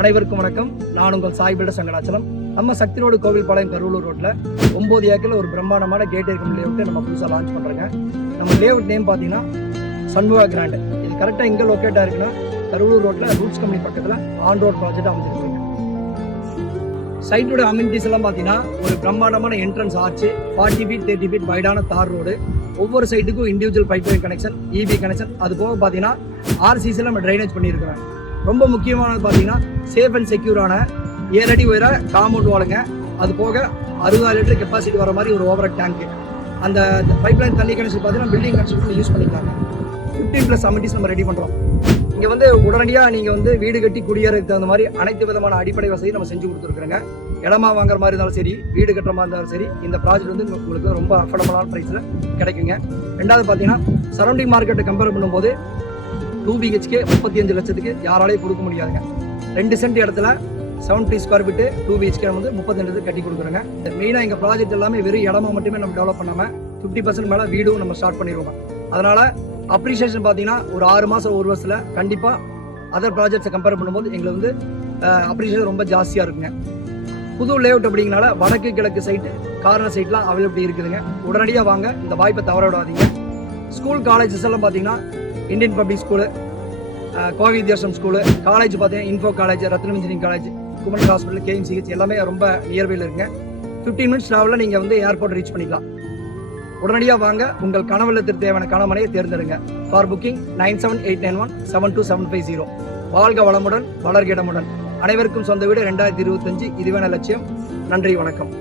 அனைவருக்கும் வணக்கம். நான் உங்கள் சாய் பில்டர்ஸ் சங்கராச்சலம். நம்ம சக்தி ரோடு கோவில்பாளையம் கரூலூர் ரோட்ல 9 ஏக்கர்ல ஒரு பிரம்மாண்டமான கேட் இருக்கும் லேஅவுட் நம்ம புதுசாக லான்ச் பண்றோங்க. நம்ம லேஅவுட் நேம் பார்த்தீங்கன்னா சண்முகா கிராண்ட். இது கரெக்டாக எங்கே லொக்கேட்டாக இருக்குன்னா கரூலூர் ரோட்ல ரூட்ஸ் கம்பெனி பக்கத்தில் ஆன் ரோட் ப்ராஜெக்ட் அமைச்சிருக்கீங்க. சைட்டோட அமினிட்டிஸ் எல்லாம் பார்த்தீங்கன்னா ஒரு பிரம்மாண்டமான என்ட்ரன்ஸ் ஆர்ச்சு, 40 ஃபீட் 30 ஃபீட் வைடான தார் ரோடு, ஒவ்வொரு சைட்டுக்கும் individual pipeline connection, EB connection, அது போக பார்த்தீங்கன்னா ஆர்சிசியில் நம்ம ட்ரைனேஜ் பண்ணியிருக்கிறோம். ரொம்ப முக்கியமானது பார்த்தீங்கன்னா சேஃப் அண்ட் செக்யூரான 7 அடி உயர காம்பவுண்ட் வாளுங்க. அது போக 60 லிட்டர் கெப்பாசிட்டி வர மாதிரி ஒரு ஓவர் டேங்க். அந்த பைப்லைன் தண்ணி கனெக்ஷன் பார்த்தீங்கன்னா பில்டிங் கன்ஸ்ட்ரக்ஷன் யூஸ் பண்ணிக்கலாம். 15+ அமினிட்டிஸ் நம்ம ரெடி பண்ணுறோம். இங்கே வந்து உடனடியாக நீங்கள் வந்து வீடு கட்டி குடியேறதுக்கு தகுந்த மாதிரி அனைத்து விதமான அடிப்படை வசதி நம்ம செஞ்சு கொடுத்துருக்குறோங்க. இடமா வாங்குற மாதிரி இருந்தாலும் சரி, வீடு கட்டுற மாதிரி இருந்தாலும் சரி, இந்த ப்ராஜெக்ட் வந்து உங்களுக்கு ரொம்ப அஃபோர்டபுளான ப்ரைஸில் கிடைக்குங்க. ரெண்டாவது பார்த்தீங்கன்னா சரௌண்டிங் மார்க்கெட்டை கம்பேர் பண்ணும்போது 2 BHK 35 லட்சத்துக்கு யாராலையும் கொடுக்க முடியாதுங்க. 2 சென்ட் இடத்துல 70 ஸ்கொயர் ஃபீட்டு 2 BHK வந்து 32 லட்சத்துக்கு கட்டி கொடுக்குறோங்க. மெயினாக எங்கள் ப்ராஜெக்ட் எல்லாமே வெறும் இடமா மட்டுமே நம்ம டெவலப் பண்ணாமல் 50% மேலே வீடும் நம்ம ஸ்டார்ட் பண்ணிடுவோம். அதனால் அப்ரிஷியேஷன் பார்த்தீங்கன்னா ஒரு 6 மாதம் 1 வருஷத்தில் கண்டிப்பாக அதர் ப்ராஜெக்ட்ஸை கம்பேர் பண்ணும்போது எங்களுக்கு வந்து அப்ரிஷியேஷன் ரொம்ப ஜாஸ்தியாக இருக்குங்க. புது லேஅவுட் அப்படிங்கனால வடக்கு கிழக்கு சைட்டு கார்னர் சைட்லாம் அவைலபிலிட்டி இருக்குதுங்க. உடனடியாக வாங்க, இந்த வாய்ப்பை தவற விடாதீங்க. ஸ்கூல் காலேஜஸ் எல்லாம் பார்த்தீங்கன்னா Indian public school, Kovai Vidyasam school, college பார்த்தீங்கன்னா Info college, Rathinam engineering college, Kumari hospital, KMCH எல்லாமே ரொம்ப நியர்பையில் இருக்குங்க. 15 மினிட்ஸ் ட்ராவலில் நீங்கள் வந்து ஏர்போர்ட் ரீச் பண்ணிக்கலாம். உடனடியாக வாங்க, உங்கள் கனவுலத்திற்கு தேவையான கனமனையை தேர்ந்தெடுங்க. For booking 9789172750. வாழ்க வளமுடன், வளர்கிடமுடன். அனைவருக்கும் சொந்த வீடு 2025. இதுவே லட்சியம். நன்றி, வணக்கம்.